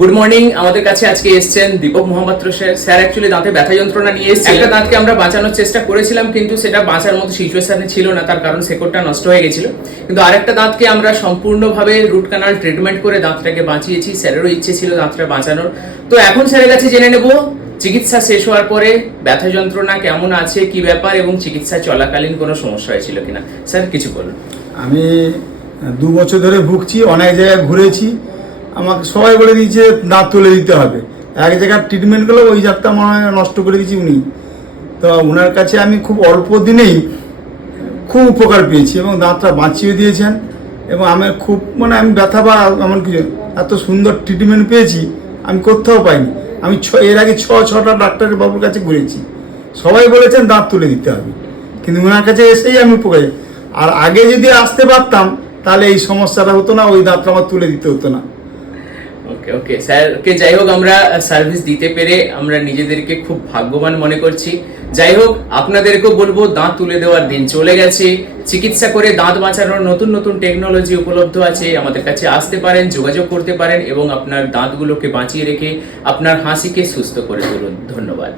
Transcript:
Good morning. আমাদের কাছে আজকে এসেছেন দীপক মোহাম্মদ স্যার অ্যাকচুয়ালি দাঁতে ব্যথা যন্ত্রণা নিয়ে এসেছেন। একটা দাঁতকে আমরা বাঁচানোর চেষ্টা করেছিলাম, কিন্তু সেটা বাঁচার মতো সিচুয়েশনে ছিল না, তার কারণ শেকড়টা নষ্ট হয়ে গেছিল। কিন্তু আরেকটা দাঁতকে আমরা সম্পূর্ণভাবে রুট কানাল ট্রিটমেন্ট করে দাঁতটাকে বাঁচিয়েছি। স্যারেরও ইচ্ছে ছিল দাঁতটা বাঁচানোর। তো এখন স্যারের কাছে জেনে নেব চিকিৎসা শেষ হওয়ার পরে ব্যথা যন্ত্রণা কেমন আছে, কি ব্যাপার, এবং চিকিৎসা চলাকালীন কোনো সমস্যা হয়েছিল কিনা। স্যার কিছু বলুন। আমি 2 বছর ধরে ভুগছি, অনেক জায়গায় ঘুরেছি। আমাকে সবাই বলে দিয়েছে দাঁত তুলে দিতে হবে। এক জায়গার ট্রিটমেন্ট করলে ওই দাঁতটা মনে হয় নষ্ট করে দিয়েছি উনি। তো ওনার কাছে আমি খুব অল্প দিনেই খুব উপকার পেয়েছি এবং দাঁতটা বাঁচিয়ে দিয়েছেন। এবং আমি খুব আমি ব্যথা বা এমন কিছু এত সুন্দর ট্রিটমেন্ট পেয়েছি আমি কোথাও পাইনি। আমি এর আগে 6টা ডাক্তারের বাবুর কাছে ঘুরেছি, সবাই বলেছেন দাঁত তুলে দিতে হবে, কিন্তু ওনার কাছে এসেই আমি উপকার। আর আগে যদি আসতে পারতাম তাহলে এই সমস্যাটা হতো না, ওই দাঁতটা আমার তুলে দিতে হতো না। ওকে ওকে স্যারকে যাই হোক আমরা সার্ভিস দিতে পেরে আমরা নিজেদেরকে খুব ভাগ্যবান মনে করছি। যাই হোক আপনাদেরকেও বলবো দাঁত তুলে দেওয়ার দিন চলে গেছে। চিকিৎসা করে দাঁত বাঁচানোর নতুন নতুন টেকনোলজি উপলব্ধ আছে, আমাদের কাছে আসতে পারেন, যোগাযোগ করতে পারেন এবং আপনার দাঁতগুলোকে বাঁচিয়ে রেখে আপনার হাসিকে সুস্থ করে তুলুন। ধন্যবাদ।